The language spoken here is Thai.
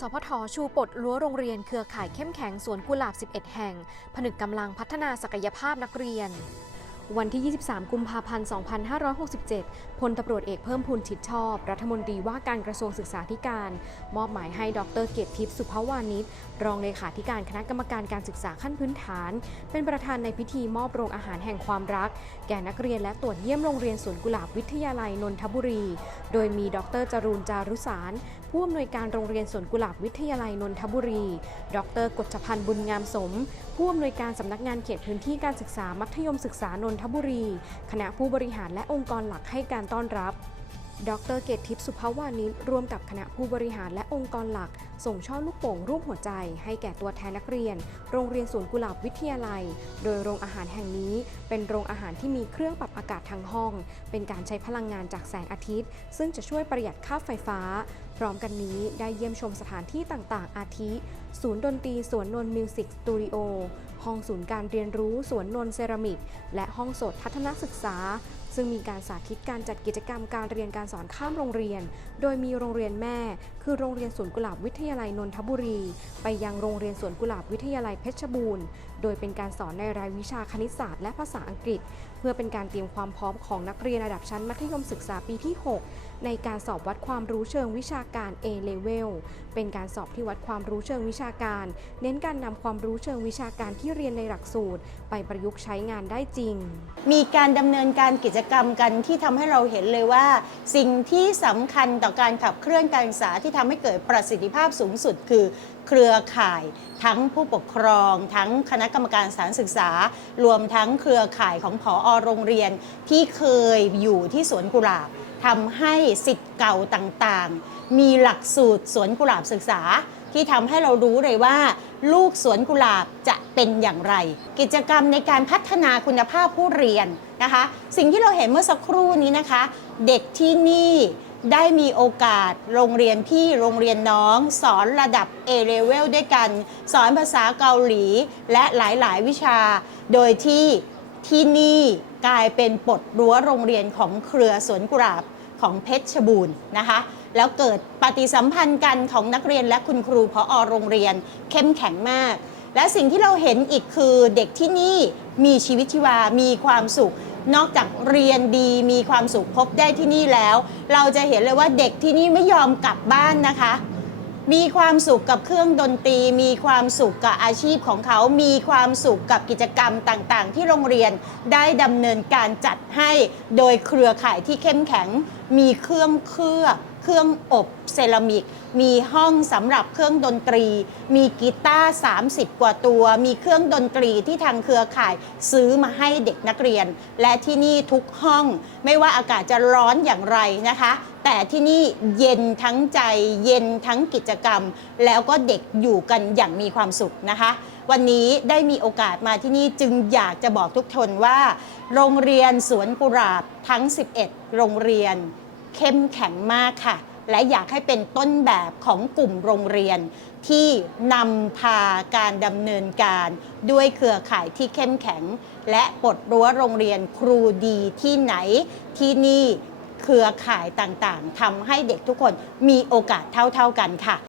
สพทชูปลดรั้วโรงเรียนเครือข่ายเข้มแข็งสวนกุหลาบ 11 แห่ง ผนึกกำลังพัฒนาศักยภาพนักเรียน วันที่ 23 กุมภาพันธ์ 2567 พลตำรวจเอกเพิ่มพูนชิดชอบ รัฐมนตรีว่าการกระทรวงศึกษาธิการ มอบหมายให้ดรเกียรติทิพย์สุภวานิชรองเลขาธิการคณะกรรมการการศึกษาขั้นพื้นฐาน เป็นประธานในพิธีมอบโรงอาหารแห่งความรัก แก่นักเรียนและตรวจเยี่ยมโรงเรียนสวนกุหลาบวิทยาลัยนนทบุรี โดยมีดรจรูนจารุสาร ผู้อำนวยการโรงเรียนสวนกุหลาบวิทยาลัยนนทบุรี ดรกฎชพันธ์บุญงามสม ผู้อำนวยการสำนักงานเขตพื้นที่การศึกษามัธยมศึกษานนทบุรี คณะผู้บริหารและองค์กรหลักให้การต้อนรับ ดรเกตทิพย์สุภาวานิชร่วมกับคณะผู้บริหารและองค์กรหลัก ส่งช่อลูกโป่งรูปหัวใจ ให้แก่ตัวแทนนักเรียน โรงเรียนสวนกุหลาบวิทยาลัย โดยโรงอาหารแห่งนี้ เป็นโรงอาหารที่มีเครื่องปรับอากาศทั้งห้อง เป็นการใช้พลังงานจากแสงอาทิตย์ ซึ่งจะช่วยประหยัดค่าไฟฟ้า พร้อมกันนี้ได้เยี่ยมชมสถานที่ต่างๆ อาทิ ศูนย์ดนตรีสวนนนมิวสิกสตูดิโอห้องศูนย์การเรียนรู้สวนนนเซรามิก และห้องสดทัศนศึกษา ซึ่งมีการสาธิตการจัดกิจกรรมการเรียนการสอนข้ามโรงเรียน โดยมีโรงเรียนแม่ คือโรงเรียนสวนกุหลาบวิทยาลัยนนทบุรี ไปยังโรงเรียนสวนกุหลาบวิทยาลัยเพชรบูรณ์ โดยเป็นการสอนในรายวิชาคณิตศาสตร์และภาษาอังกฤษ เพื่อเป็นการเตรียมความพร้อมของนักเรียนระดับชั้นมัธยมศึกษาปีที่ 6 ในการสอบวัดความรู้เชิงวิชาการ A-Level เป็นการสอบที่วัดความรู้เชิงวิชาการ เน้นการนำความรู้เชิงวิชาการที่เรียนในหลักสูตร ไปประยุกต์ใช้งานได้จริง มีการดำเนินการกิจกรรมกันที่ทำให้เราเห็นเลยว่า สิ่งที่สำคัญต่อการขับเคลื่อนการศึกษาที่ทำให้เกิดประสิทธิภาพสูงสุด คือเครือข่ายทั้งผู้ปกครอง ทั้งคณะกรรมการสานศึกษา รวมทั้งเครือข่ายของผอโรงเรียน ที่เคยอยู่ที่สวนกุหลาบทำให้สิทธิ์เก่าต่างๆ มีหลักสูตรสวนกุหลาบศึกษา ที่ทำให้เรารู้เลยว่า ลูกสวนกุหลาบจะเป็นอย่างไร กิจกรรมในการพัฒนาคุณภาพผู้เรียนนะคะ สิ่งที่เราเห็นเมื่อสักครู่นี้นะคะ เด็กที่นี่ ได้มีโอกาสโรงเรียนพี่โรงเรียนน้อง สอนระดับ A-level ด้วยกัน สอนภาษาเกาหลีและหลาย ๆ วิชา โดยที่ที่นี่กลายเป็นปลดรั้วโรงเรียนของเครือสวนกุหลาบของเพชรบูรณ์นะคะ แล้วเกิดปฏิสัมพันธ์กันของนักเรียนและคุณครูพออโรงเรียนเข้มแข็งมาก และสิ่งที่เราเห็นอีกคือเด็กที่นี่มีชีวิตชีวา มีความสุขนอกจากเรียนดีมีความสุขพบได้ที่นี่แล้ว เราจะเห็นเลยว่าเด็กที่นี่ไม่ยอมกลับบ้านนะคะ มีความสุขกับเครื่องดนตรี มีความสุขกับอาชีพของเขา มีความสุขกับกิจกรรมต่างๆ ที่โรงเรียนได้ดำเนินการจัดให้โดยเครือข่ายที่เข้มแข็ง มีเครื่องเคลือบ เครื่องอบเซรามิก มีห้องสำหรับเครื่องดนตรี มีกีตาร์30 กว่าตัว มีเครื่องดนตรีที่ทางเครือข่ายซื้อมาให้เด็กนักเรียน และที่นี่ทุกห้องไม่ว่าอากาศจะร้อนอย่างไรนะคะ แต่ที่นี่เย็นทั้งใจเย็นทั้งกิจกรรม แล้วก็เด็กอยู่กันอย่างมีความสุขนะคะวันนี้ได้มีโอกาสมาที่นี่จึงอยากจะบอกทุกคนว่า โรงเรียนสวนกุหลาบทั้ง 11 โรงเรียน เข้มแข็งมากค่ะ และอยากให้เป็นต้นแบบของกลุ่มโรงเรียน ที่นำพาการดำเนินการด้วยเครือข่ายที่เข้มแข็ง และปลดรั้วโรงเรียนครูดีที่ไหนที่นี่เครือข่ายต่างๆทำให้เด็กทุกคนมีโอกาสเท่าๆกันค่ะ